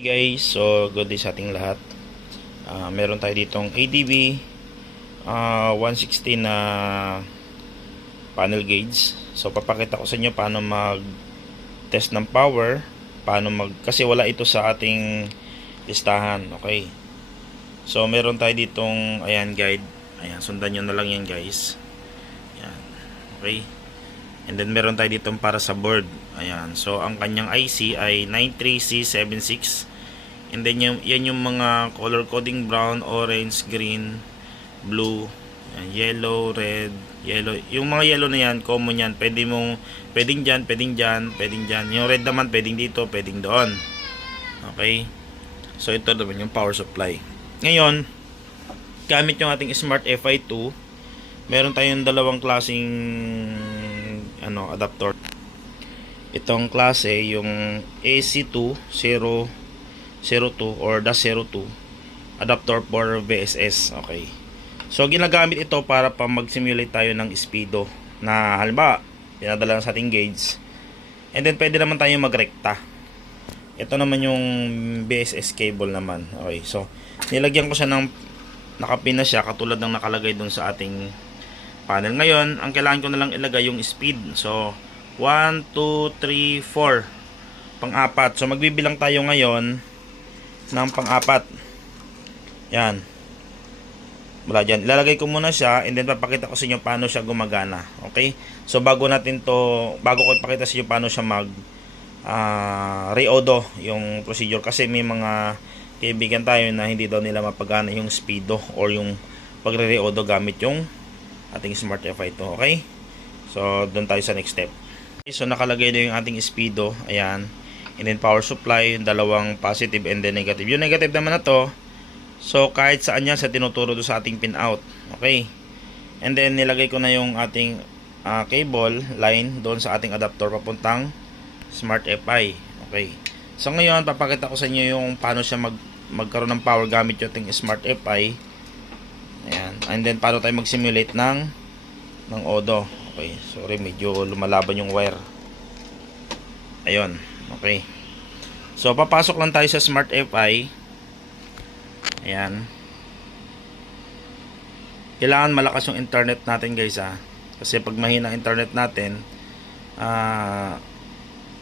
Hey guys, so good day sa ating lahat. Meron tayo ditong ADB 160 na panel gauge. So papakita ko sa inyo paano mag test ng power, kasi wala ito sa ating listahan. Okay, so meron tayo ditong ayan guide. Ayan, sundan nyo na lang yan guys. Ayan. Okay, and then meron tayo ditong para sa board. Ayan, so ang kanyang IC ay 93C76. And then yan yung mga color coding: brown, orange, green, blue, yellow, red, yellow. Yung mga yellow na yan, common yan. Pwedeng dyan, pwedeng dyan, pwedeng dyan. Yung red naman, pwedeng dito, pwedeng doon. Okay? So ito naman yung power supply. Ngayon, gamit yung ating Smart FI2, meron tayong dalawang klaseng adapter. Itong klase, yung AC202 or -02 adapter for VSS. Okay, so ginagamit ito para mag-simulate tayo ng speedo na halimbawa pinadala sa ating gauge, and then pwede naman tayo magrekta. Ito naman yung VSS cable naman. Okay, so nilagyan ko siya ng nakapin na siya katulad ng nakalagay dun sa ating panel. Ngayon ang kailangan ko na lang ilagay yung speed. So 1, 2, 3, 4, pang-apat. So magbibilang tayo ngayon ng pang-apat. Yan. Mula dyan. Ilalagay ko muna siya and then papakita ko sa inyo paano siya gumagana. Okay? So bago ko ipakita sa inyo paano siya reodo yung procedure, kasi may mga kaibigan tayo na hindi daw nila mapagana yung speedo or yung pagre-reodo gamit yung ating Smart FI2. Okay? So doon tayo sa next step. Okay, so nakalagay na yung ating speedo. Ayan. And then power supply, yung dalawang positive and then negative. Yung negative naman na to, so kahit saan yan sa tinuturo do sa ating pin out. Okay, and then nilagay ko na yung ating cable line doon sa ating adapter papuntang Smart FI. Okay, so ngayon papakita ko sa inyo yung paano siya magkaroon ng power gamit yung ating Smart FI. Ayan, and then paano tayo mag-simulate ng ODO. Okay, sorry, medyo lumalaban yung wire. Ayun. Okay. So papasok lang tayo sa Smart FI. Ayan. Kailangan malakas yung internet natin guys kasi pag mahina internet natin,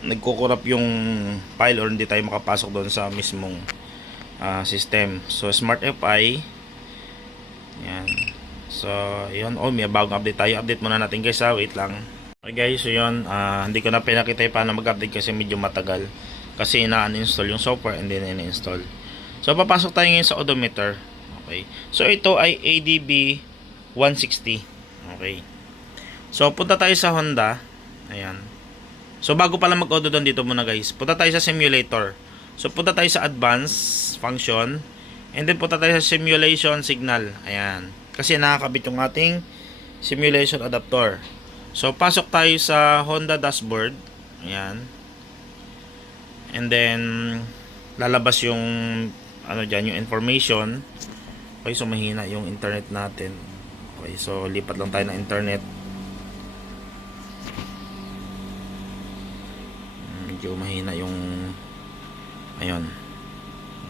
nagkukurap yung file or hindi tayo makapasok doon sa mismong system. So Smart FI. Ayan. So yun, may bagong update tayo. Update muna natin guys wait lang. Okay guys, so yun, hindi ko na pinakita paano mag-update kasi medyo matagal, kasi ina-uninstall yung software and then in-install. So papasok tayo ngayon sa odometer. Okay, so ito ay ADB 160. Okay, so punta tayo sa Honda. Ayan, so bago pala mag-odo doon, dito muna guys, punta tayo sa simulator. So punta tayo sa advanced function and then punta tayo sa simulation signal. Ayan, kasi nakakabit yung ating simulation adapter. So pasok tayo sa Honda dashboard. Ayan. And then lalabas yung yung information. Okay, so mahina yung internet natin. Okay, so lipat lang tayo ng internet. Medyo mahina yung ayun.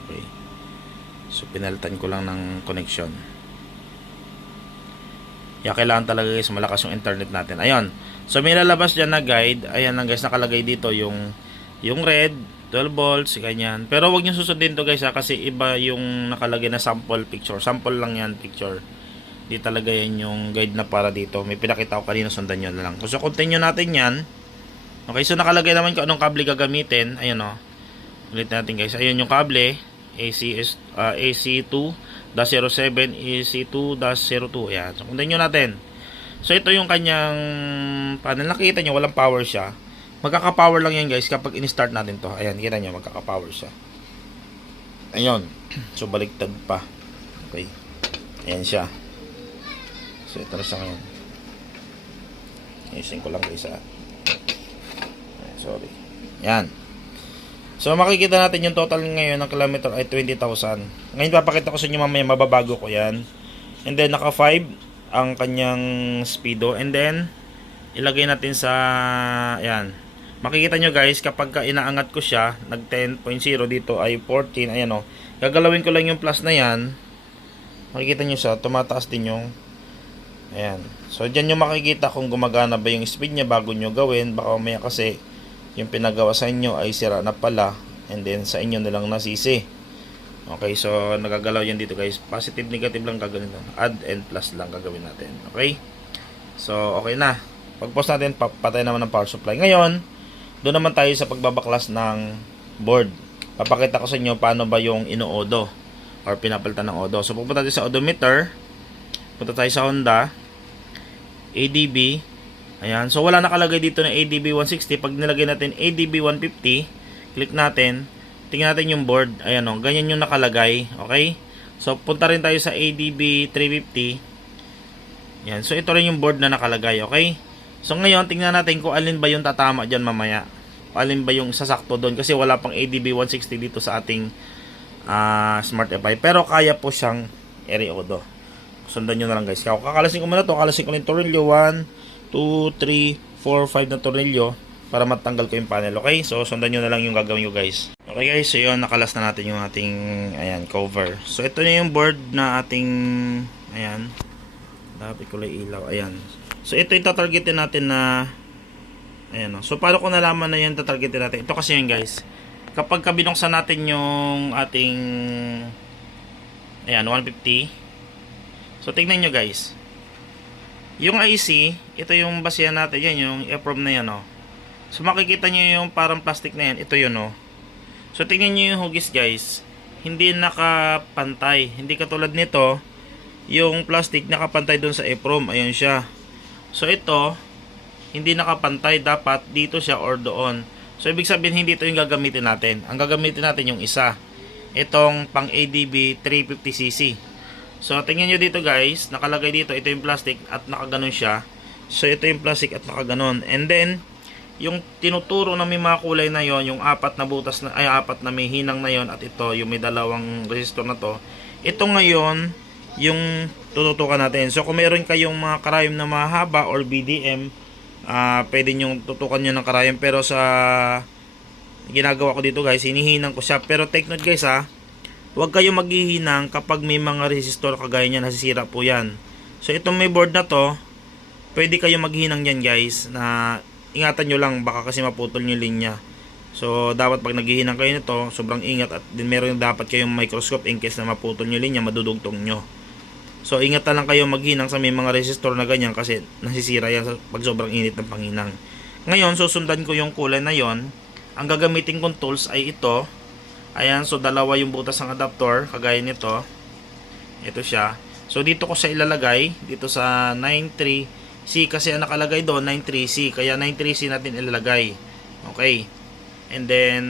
Okay. So pinalitan ko lang ng connection. Kailangan talaga guys malakas yung internet natin. Ayun. So may lalabas dyan na guide. Ayan lang guys, nakalagay dito yung red, 12 volts, ganyan. Pero wag niyo susundin to guys kasi iba yung nakalagay na sample picture. Sample lang yan picture. Di talaga yan yung guide na para dito. May pinakita ko kanina, sundan nyo na lang. So continue natin yan. Okay, so nakalagay naman kung anong kable gagamitin. Ayun ulit natin guys. Ayun yung kable. AC2-07, AC2-02. Ayan. So, continue natin. So, ito yung kanyang panel. Nakikita nyo, walang power siya. Magkaka-power lang yan guys kapag in-start natin to. Ayan, kita nyo, magkaka-power siya. Ayun. So, baliktad pa. Okay. Ayan siya. So, ito na siya ngayon. Ayusin ko lang guys sorry. Ayan. So makikita natin yung total ngayon ng kilometer ay 20,000. Ngayon papakita ko sa inyo mamaya, mababago ko yan. And then naka 5 ang kanyang speedo. And then ilagay natin sa ayan, makikita nyo guys, kapag ka inaangat ko siya, nag 10.0 dito ay 14, ayan o. Gagalawin ko lang yung plus na yan. Makikita nyo siya, tumataas din yung, ayan. So, dyan nyo makikita kung gumagana ba yung speed niya bago nyo gawin. Baka mamaya kasi, yung pinagawa sa inyo ay sira na pala. And then, sa inyo nilang nasisi. Okay, so, nagagalaw yan dito guys. Positive, negative lang gagawin natin. Add and plus lang gagawin natin. Okay? So, okay na. Pag-post natin, patay naman ng power supply. Ngayon, doon naman tayo sa pagbabaklas ng board. Papakita ko sa inyo paano ba yung ino-odo or pinapalitan ng odo. So pupunta tayo sa odometer. Punta tayo sa Honda. ADB. Ayan. So wala nakalagay dito na ADB 160. Pag nilagay natin ADB 150, click natin. Tingnan natin yung board. Ayan o. Ganyan yung nakalagay. Okay? So punta rin tayo sa ADB 350. Ayan. So ito rin yung board na nakalagay. Okay? So ngayon, tingnan natin kung alin ba yung tatama dyan mamaya. Alin ba yung sasakto doon. Kasi wala pang ADB 160 dito sa ating Smart FI. Pero kaya po siyang i-odo. Sundan nyo na lang guys. Kakalasin ko muna to. Kakalasin ko yung tornilyo. 1, 2, 3, 4, 5 na tornilyo. Para matanggal ko yung panel. Okay? So sundan nyo na lang yung gagawin nyo guys. Okay guys. So yun, nakalas na natin yung ating cover. So ito na yung board na ating dapat kulay ilaw. Ayan. So ito yung tatargetin natin na ayan o. So paano ko nalaman na yan tatargetin natin? Ito kasi yun guys. Kapag binuksan natin yung ating 150. So tignan nyo guys. Yung IC, ito yung basihan natin. Yan yung EPROM na yan o. So makikita nyo yung parang plastic na yan. Ito yun o. So tignan nyo yung hugis guys. Hindi nakapantay. Hindi katulad nito. Yung plastic nakapantay doon sa EPROM. Ayan siya. So ito, hindi nakapantay, dapat dito siya or doon. So ibig sabihin hindi ito yung gagamitin natin. Ang gagamitin natin yung isa. Itong pang ADB 350cc. So tingnan nyo dito guys, nakalagay dito, ito yung plastic at nakaganon siya. So ito yung plastic at nakaganon. And then, yung tinuturo na may mga kulay na yon, yung apat na butas na, apat na may hinang na yon, at ito, yung may dalawang resistor na to. Ito ngayon, yung tututukan natin. So kung meron kayong mga karayom na mahaba or BDM, pwede nyo tutukan nyo ng karayom. Pero sa ginagawa ko dito guys, hinihinang ko siya. Pero take note guys huwag kayong maghihinang kapag may mga resistor kagaya niyan, nasisira po yan. So itong may board na to, pwede kayong maghinang yan guys, na ingatan nyo lang, baka kasi maputol nyo linya. So dapat pag naghihinang kayo nito, sobrang ingat, at din meron dapat kayong microscope in case na maputol nyo linya, madudugtong nyo. So ingat na lang kayo maghinang sa may mga resistor na ganyan kasi nasisira yan pag sobrang init ng panghinang. Ngayon susundan ko yung kulay na yon. Ang gagamitin kong tools ay ito. Ayan, so dalawa yung butas ng adapter kagaya nito. Ito siya. So dito ko siya ilalagay dito sa 93C kasi ang nakalagay doon 93C, kaya 93C natin ilalagay. Okay. And then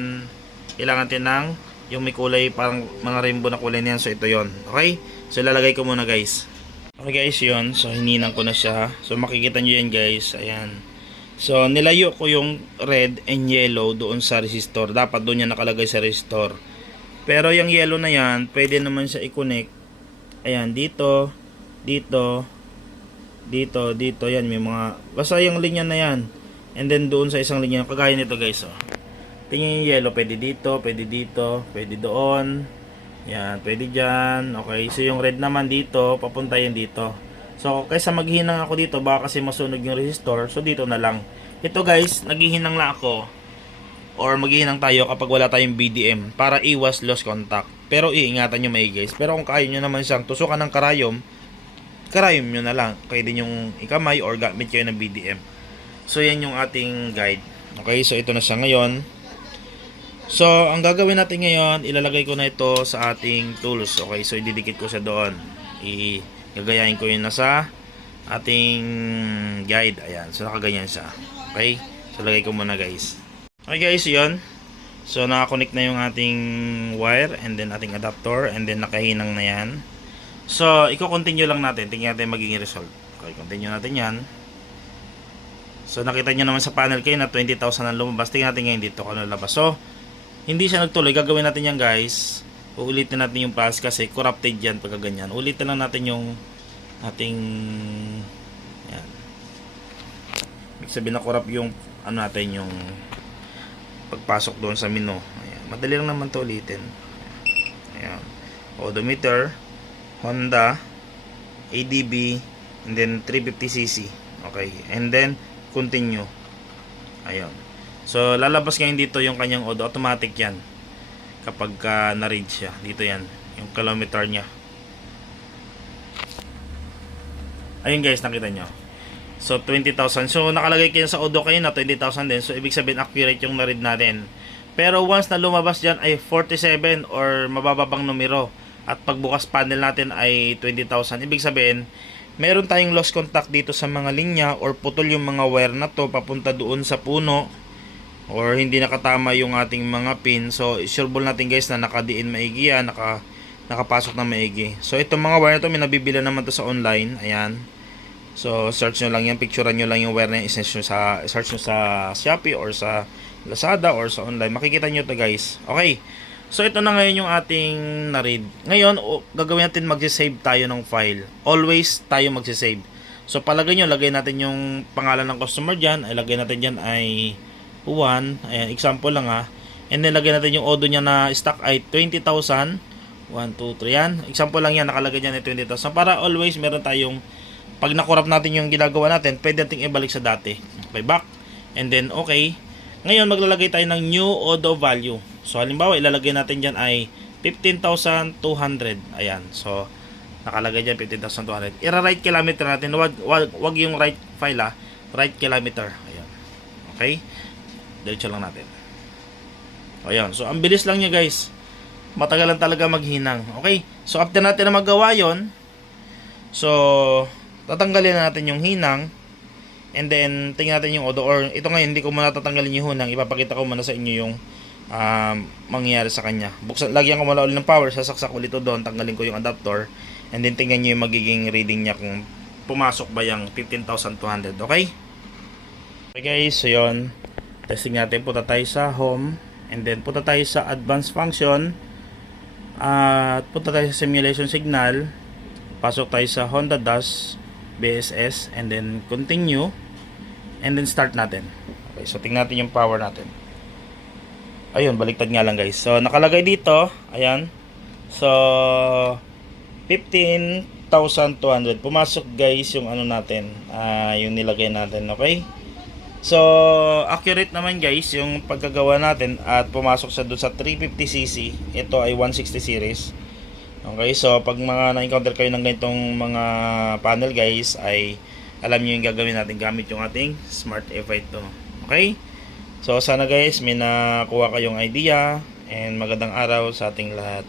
kailangan din ng yung may kulay parang mga rainbow na kulay niyan. So ito yon. Okay? So ilalagay ko muna guys. Okay guys, yun. So hininang ko na siya. So makikita nyo yan guys. Ayan. So nilayo ko yung red and yellow doon sa resistor. Dapat doon yan nakalagay sa resistor. Pero yung yellow na yan, pwede naman siya i-connect. Ayan, dito, dito, dito, dito. Yan, may mga, basta yung linya na yan. And then doon sa isang linya, kagaya nito guys. Tingnan yung yellow, pwede dito, pwede doon. Yan, pwede dyan. Okay, so yung red naman dito, papunta yan dito. So, kaysa maghinang ako dito, baka kasi masunog yung resistor. So, dito na lang. Ito guys, naghihinang lang ako. Or maghihinang tayo kapag wala tayong BDM. Para iwas lost contact. Pero iingatan nyo may guys. Pero kung kaya nyo naman siyang tusukan ng karayom, karayom nyo na lang. Pwede nyo ikamay or gamit kayo ng BDM. So, yan yung ating guide. Okay, so ito na siya ngayon. So, ang gagawin natin ngayon, ilalagay ko na ito sa ating tools. Okay, so ididikit ko siya doon. Gagayahin ko yun na sa ating guide. Ayan, so nakaganyan siya. Okay, so lagay ko muna guys. Okay guys, yun. So, nakakonect na yung ating wire and then ating adapter and then nakahinang na yan. So, i-continue lang natin. Tingnan natin magiging result. Okay, continue natin yan. So, nakita nyo naman sa panel kayo na 20,000 ang lumabas. Tingnan natin ngayon dito kung ano labas. So, hindi siya nagtuloy. Gagawin natin yan guys. Uulitin natin yung pass kasi corrupted yan pagka ganyan. Ulitin lang natin yung ating yan. Ibig sabihin na corrupt yung ano natin, yung pagpasok doon sa menu. Ayan. Madali lang naman to ulitin. Ayan. Odometer, Honda, ADB, and then 350cc. Okay. And then, continue. Ayun. So, lalabas ngayon dito yung kanyang odo. Automatic yan. Kapag na-read siya. Dito yan. Yung kilometer niya. Ayun guys, nakita nyo. So, 20,000. So, nakalagay kayo sa odo kayo na 20,000 din. So, ibig sabihin, accurate yung na-read natin. Pero once na lumabas dyan ay 47 or mabababang numero. At pagbukas panel natin ay 20,000. Ibig sabihin, meron tayong lost contact dito sa mga linya or putol yung mga wire na to papunta doon sa puno or hindi nakatama yung ating mga pin. So, sureball natin guys na nakadiin maigi yan, nakapasok na maigi. So, itong mga wire na to, may nabibili naman to sa online. Ayan. So, search nyo lang yan, picturean nyo lang yung wire na search nyo sa Shopee or sa Lazada or sa online. Makikita nyo to guys. Okay. So, ito na ngayon yung ating na-read. Ngayon, gagawin natin mag-save tayo ng file. Always tayo mag-save. So, palagay nyo, lagay natin yung pangalan ng customer dyan. Ay, lagay natin dyan ay 1. Ayan, example lang ha. And then, lagay natin yung odo niya na stock ay 20,000. 1, 2, 3 yan. Example lang yan, nakalagay dyan ay 20,000. Para always meron tayong, pag nakurap natin yung ginagawa natin, pwede natin ibalik sa dati. Okay, back. And then, okay. Ngayon, maglalagay tayo ng new odo value. So, halimbawa, ilalagay natin dyan ay 15,200. Ayan. So, nakalagay dyan 15,200. Ira-right kilometer natin. Wag yung right file ha. Right kilometer. Ayan. Okay? Diretso lang natin. Ayan. So, ang bilis lang niya guys. Matagal lang talaga maghinang. Okay? So, after natin na magawa yon, so, tatanggalin natin yung hinang. And then, tingnan natin yung odo. Or, ito ngayon, hindi ko muna tatanggalin yung hinang. Ipapakita ko muna sa inyo yung mangyayari sa kanya. Lagyan ko muna ulit ng power, sasaksak ulit ito doon, tanggalin ko yung adapter, and then tingnan nyo yung magiging reading niya kung pumasok ba yung 15,200. Okay? Okay guys, so yun, testing natin. Punta tayo sa home, and then punta tayo sa advanced function, at punta tayo sa simulation signal, pasok tayo sa Honda Dash BSS, and then continue, and then start natin. Okay, so tingnan natin yung power natin. Ayun, baliktad nga lang guys. So, nakalagay dito, ayan. So, 15,200. Pumasok guys yung ano natin, yung nilagay natin, okay? So, accurate naman guys yung pagkagawa natin at pumasok sa doon sa 350cc. Ito ay 160 series. Okay, so pag mga na-encounter kayo ng ganitong mga panel guys, ay alam niyo yung gagawin natin gamit yung ating Smart F8 to. Okay? So, sana guys, may nakuha kayong idea and magandang araw sa ating lahat.